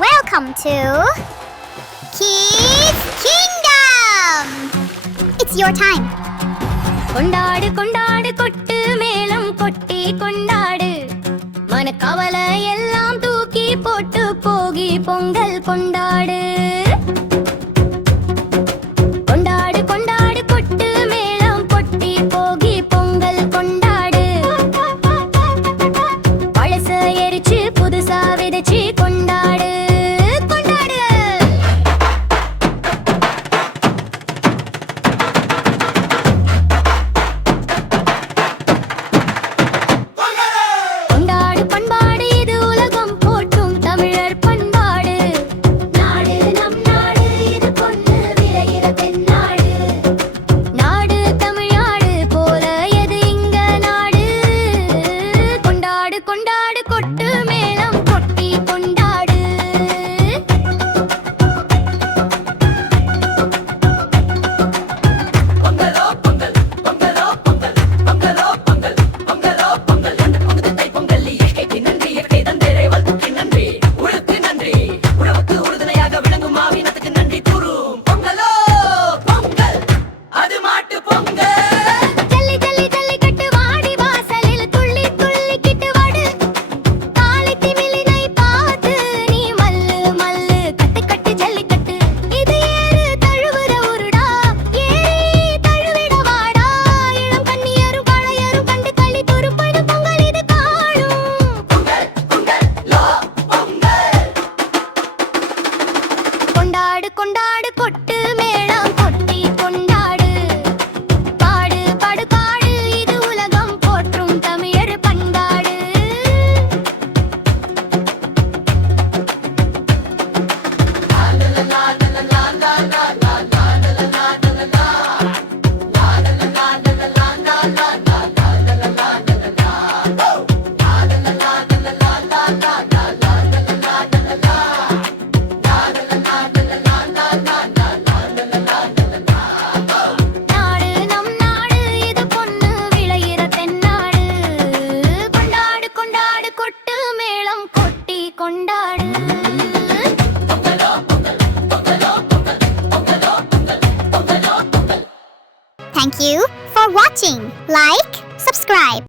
welcome to Kids Kingdom! It's your time. கொண்டாடு கொண்டாடு கொட்டு மேளம் கொட்டி கொண்டாடு மனக்கவலை எல்லாம் தூக்கி போட்டு போகி பொங்கல் கொண்டாடு கொண்டாடு கொண்டாடு கொட்டு மேளம் கொட்டி போகி பொங்கல் கொண்டாடு பழச எரிச்சு புதுசா விதைச்சு கொண்டாடு கொண்டாடு கொண்டாடு பண்பாடு இது உலகம் போற்றும் தமிழர் பண்பாடு நாடு நம் நாடு இது பொன்னு விளையிற தென்னாடு நாடு தமிழ்நாடு போல எது இங்க நாடு கொண்டாடு கொண்டாடு கொட்டு மேளம் கொட்டி கொண்டாடு ஜல்லி ஜல்லி ஜல்லிக்கட்டு வாடி வாசலில் துள்ளி துள்ளிக்கிட்டு வாடு காலை திமிலினை பார்த்து நீ மல்லு மல்லு கட்டு கட்டு ஜல்லிக்கட்டு இது ஏறு தழுவுற உருடா ஏறி தழுவிட வாடா இளம் கண்ணியரும் பழையரும் கண்டு களி துருப்பது பொங்கல் இது காணும் கொண்டாடு கொண்டாடு கொட்டு மேளம் கொட்டி கொண்டாடு பாடு பாடு பாடு இது உலகம் போற்றும் தமிழர் பண்பாடு நாடு நம் நாடு இது பொன்னு விளையிற தென்னாடு கொண்டாடு கொண்டாடு கொட்டு மேளம் கொட்டி கொண்டாடு Thank you for watching. Like, subscribe.